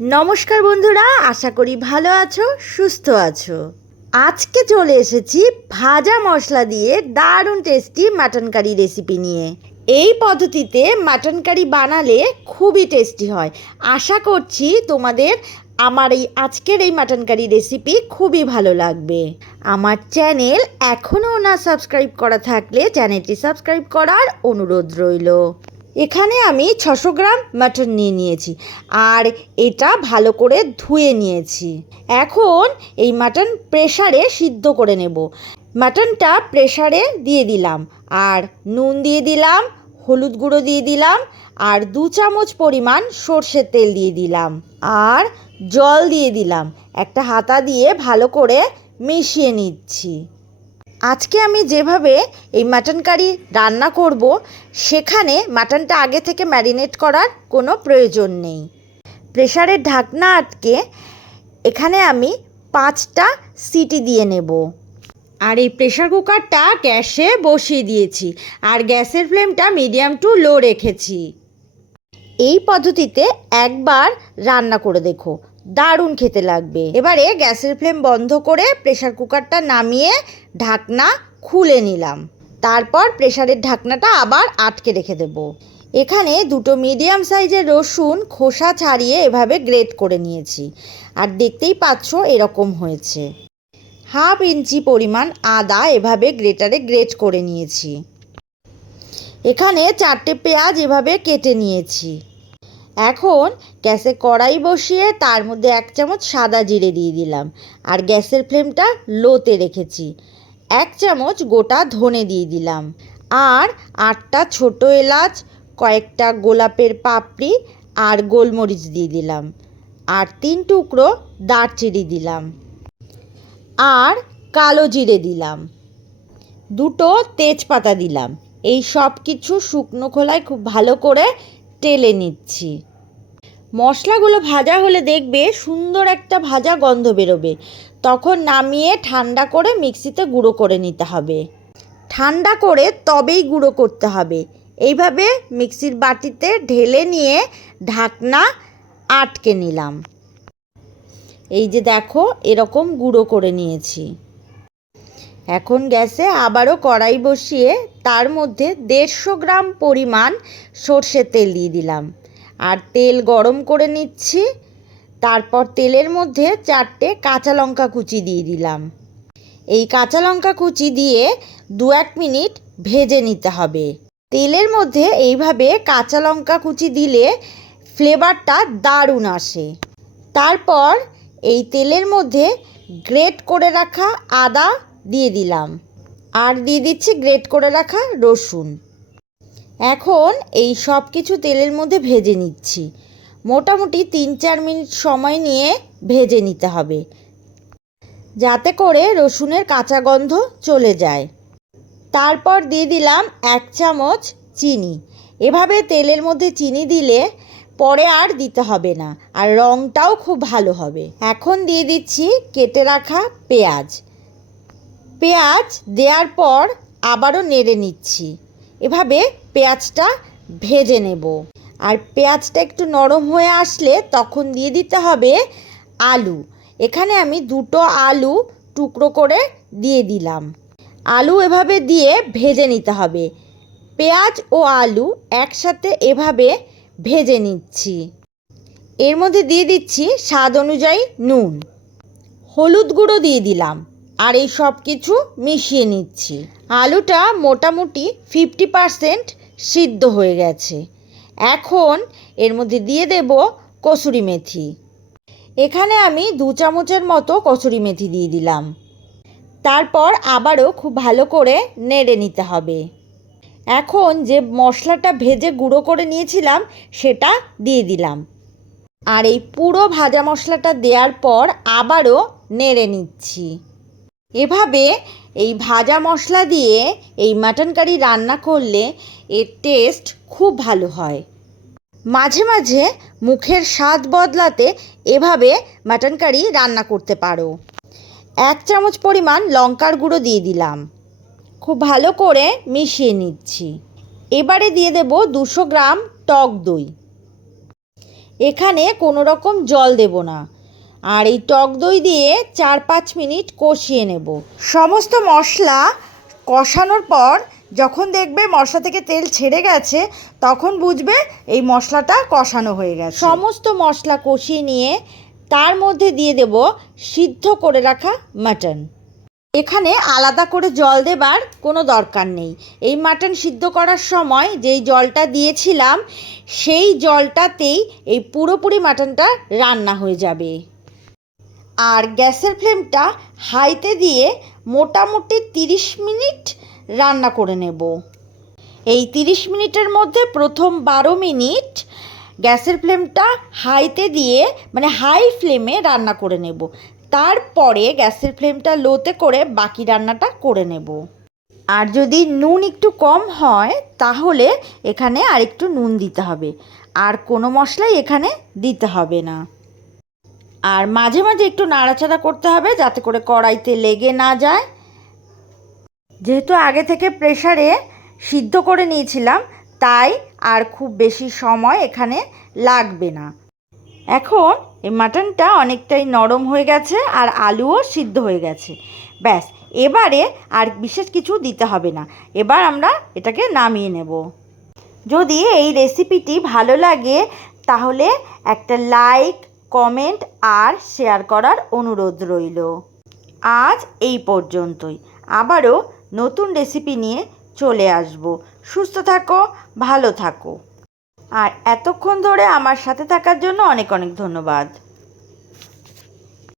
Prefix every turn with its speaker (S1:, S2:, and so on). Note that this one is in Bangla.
S1: নমস্কার বন্ধুরা, আশা করি ভালো আছো, সুস্থ আছো। আজকে চলে এসেছি ভাজা মশলা দিয়ে দারুণ টেস্টি মাটন কারি রেসিপি নিয়ে। এই পদ্ধতিতে মাটন কারি বানালে খুবই টেস্টি হয়। আশা করছি তোমাদের আমার এই আজকের এই মাটন কারি রেসিপি খুবই ভালো লাগবে। আমার চ্যানেল এখনও না সাবস্ক্রাইব করা থাকলে চ্যানেলটি সাবস্ক্রাইব করার অনুরোধ রইল। এখানে আমি ছশো গ্রাম মাটন নিয়ে নিয়েছি আর এটা ভালো করে ধুয়ে নিয়েছি। এখন এই মাটন প্রেসারে সিদ্ধ করে নেব। মাটনটা প্রেশারে দিয়ে দিলাম আর নুন দিয়ে দিলাম, হলুদ গুঁড়ো দিয়ে দিলাম আর দু চামচ পরিমাণ সর্ষের তেল দিয়ে দিলাম আর জল দিয়ে দিলাম। একটা হাতা দিয়ে ভালো করে মিশিয়ে নিচ্ছি। আজকে আমি যেভাবে এই মাটন কারি রান্না করব, সেখানে মাটনটা আগে থেকে ম্যারিনেট করার কোনো প্রয়োজন নেই। প্রেশারের ঢাকনা আটকে এখানে আমি পাঁচটা সিটি দিয়ে নেব। আর এই প্রেশার কুকারটা গ্যাসে বসিয়ে দিয়েছি, আর গ্যাসের ফ্লেমটা মিডিয়াম টু লো রেখেছি। এই পদ্ধতিতে একবার রান্না করে দেখো দারুণ খেতে লাগবে। এবারে গ্যাসের ফ্লেম বন্ধ করে প্রেশার কুকারটা নামিয়ে ঢাকনা খুলে নিলাম। তারপর প্রেশারের ঢাকনাটা আবার আটকে রেখে দেব। এখানে দুটো মিডিয়াম সাইজের রসুন খোসা ছাড়িয়ে এভাবে গ্রেট করে নিয়েছি। আর দেখতেই পাচ্ছ এরকম হয়েছে। হাফ ইঞ্চি পরিমাণ আদা এভাবে গ্রেটারে গ্রেট করে নিয়েছি। এখানে চারটে পেঁয়াজ এভাবে কেটে নিয়েছি। এখন গ্যাসে কড়াই বসিয়ে তার মধ্যে এক চামচ সাদা জিরে দিয়ে দিলাম। আর গ্যাসের ফ্লেমটা লোতে রেখেছি। এক চামচ গোটা ধনে দিয়ে দিলাম। আর আটটা ছোট এলাচ, কয়েকটা গোলাপের পাপড়ি আর গোলমরিচ দিয়ে দিলাম। আর তিন টুকরো দারচিনি দিলাম। আর কালো জিরে দিলাম। দুটো তেজপাতা দিলাম। এই সব কিছু শুকনো খোলায় খুব ভালো করে টেলে নিচ্ছি। মশলাগুলো ভাজা হলে দেখবে সুন্দর একটা ভাজা গন্ধ বেরোবে। তখন নামিয়ে ঠান্ডা করে মিক্সিতে গুঁড়ো করে নিতে হবে। ঠান্ডা করে তবেই গুঁড়ো করতে হবে। এইভাবে মিক্সির বাটিতে ঢেলে নিয়ে ঢাকনা আটকে নিলাম। এই যে দেখো, এরকম গুঁড়ো করে নিয়েছি। এখন গ্যাসে আবারও কড়াই বসিয়ে তার মধ্যে দেড়শো গ্রাম পরিমাণ সর্ষের তেল দিয়ে দিলাম। আর তেল গরম করে নিচ্ছি। তারপর তেলের মধ্যে চারটে কাঁচা লঙ্কা কুচি দিয়ে দিলাম। এই কাঁচা লঙ্কা কুচি দিয়ে দু এক মিনিট ভেজে নিতে হবে। তেলের মধ্যে এইভাবে কাঁচা লঙ্কা কুচি দিলে ফ্লেভারটা দারুণ আসে। তারপর এই তেলের মধ্যে গ্রেট করে রাখা আদা দিয়ে দিলাম। আর দিয়ে দিচ্ছি গ্রেট করে রাখা রসুন। এখন এই সব কিছু তেলের মধ্যে ভেজে নিচ্ছি। মোটামুটি তিন চার মিনিট সময় নিয়ে ভেজে নিতে হবে। যাতে করে রসুনের কাঁচা গন্ধ চলে যায়। তারপর দিয়ে দিলাম এক চামচ চিনি। এভাবে তেলের মধ্যে চিনি দিলে পরে আর দিতে হবে না, আর রঙটাও খুব ভালো হবে। এখন দিয়ে দিচ্ছি কেটে রাখা পেঁয়াজ। পেঁয়াজ দেওয়ার পর আবারও নেড়ে নিচ্ছি। এভাবে পেঁয়াজটা ভেজে নেব। আর পেঁয়াজটা একটু নরম হয়ে আসলে তখন দিয়ে দিতে হবে আলু। এখানে আমি দুটো আলু টুকরো করে দিয়ে দিলাম। আলু এভাবে দিয়ে ভেজে নিতে হবে। পেঁয়াজ ও আলু একসাথে এভাবে ভেজে নিচ্ছি। এর মধ্যে দিয়ে দিচ্ছি স্বাদ অনুযায়ী নুন। হলুদ গুঁড়ো দিয়ে দিলাম। আর এই সব কিছু মিশিয়ে নিচ্ছি। আলুটা মোটামুটি ফিফটি পারসেন্ট সিদ্ধ হয়ে গেছে। এখন এর মধ্যে দিয়ে দেব কসুরি মেথি। এখানে আমি দু চামচের মতো কসুরি মেথি দিয়ে দিলাম। তারপর আবারও খুব ভালো করে নেড়ে নিতে হবে। এখন যে মশলাটা ভেজে গুঁড়ো করে নিয়েছিলাম, সেটা দিয়ে দিলাম। আর এই পুরো ভাজা মশলাটা দেওয়ার পর আবারও নেড়ে নিচ্ছি। এভাবে এই ভাজা মশলা দিয়ে এই মাটন কারি রান্না করলে এর টেস্ট খুব ভালো হয়। মাঝে মাঝে মুখের স্বাদ বদলাতে এভাবে মাটন কারি রান্না করতে পারো। এক চামচ পরিমাণ লঙ্কার গুঁড়ো দিয়ে দিলাম। খুব ভালো করে মিশিয়ে নিচ্ছি। এবারে দিয়ে দেব দুশো গ্রাম টক দই। এখানে কোনো রকম জল দেব না। আর এই টক দই দিয়ে চার পাঁচ মিনিট কষিয়ে নেব। সমস্ত মশলা কষানোর পর যখন দেখবে মশলা থেকে তেল ছেড়ে গেছে, তখন বুঝবে এই মশলাটা কষানো হয়ে গেছে। সমস্ত মশলা কষিয়ে নিয়ে তার মধ্যে দিয়ে দেব সিদ্ধ করে রাখা মাটন। এখানে আলাদা করে জল দেবার কোনো দরকার নেই। এই মাটন সিদ্ধ করার সময় যেই জলটা দিয়েছিলাম, সেই জলটাতেই এই পুরোপুরি মাটনটা রান্না হয়ে যাবে। আর গ্যাসের ফ্লেমটা হাইতে দিয়ে মোটামুটি তিরিশ মিনিট রান্না করে নেব। এই তিরিশ মিনিটের মধ্যে প্রথম বারো মিনিট গ্যাসের ফ্লেমটা হাইতে দিয়ে মানে হাই ফ্লেমে রান্না করে নেব। তারপরে গ্যাসের ফ্লেমটা লোতে করে বাকি রান্নাটা করে নেব। আর যদি নুন একটু কম হয়, তাহলে এখানে আর একটু নুন দিতে হবে। আর কোনো মশলাই এখানে দিতে হবে না। আর মাঝে মাঝে একটু নাড়াচাড়া করতে হবে যাতে করে কড়াইতে লেগে না যায়। যেহেতু আগে থেকে প্রেশারে সিদ্ধ করে নিয়েছিলাম, তাই আর খুব বেশি সময় এখানে লাগবে না। এখন এই মাটনটা অনেকটাই নরম হয়ে গেছে আর আলুও সিদ্ধ হয়ে গেছে। ব্যাস, এবারে আর বিশেষ কিছু দিতে হবে না। এবার আমরা এটাকে নামিয়ে নেব। যদি এই রেসিপিটি ভালো লাগে, তাহলে একটা লাইক কমেন্ট আর শেয়ার করার অনুরোধ রইল। আজ এই পর্যন্তই। আবারও নতুন রেসিপি নিয়ে চলে আসব। সুস্থ থাকো, ভালো থাকো। আর এতক্ষণ ধরে আমার সাথে থাকার জন্য অনেক অনেক ধন্যবাদ।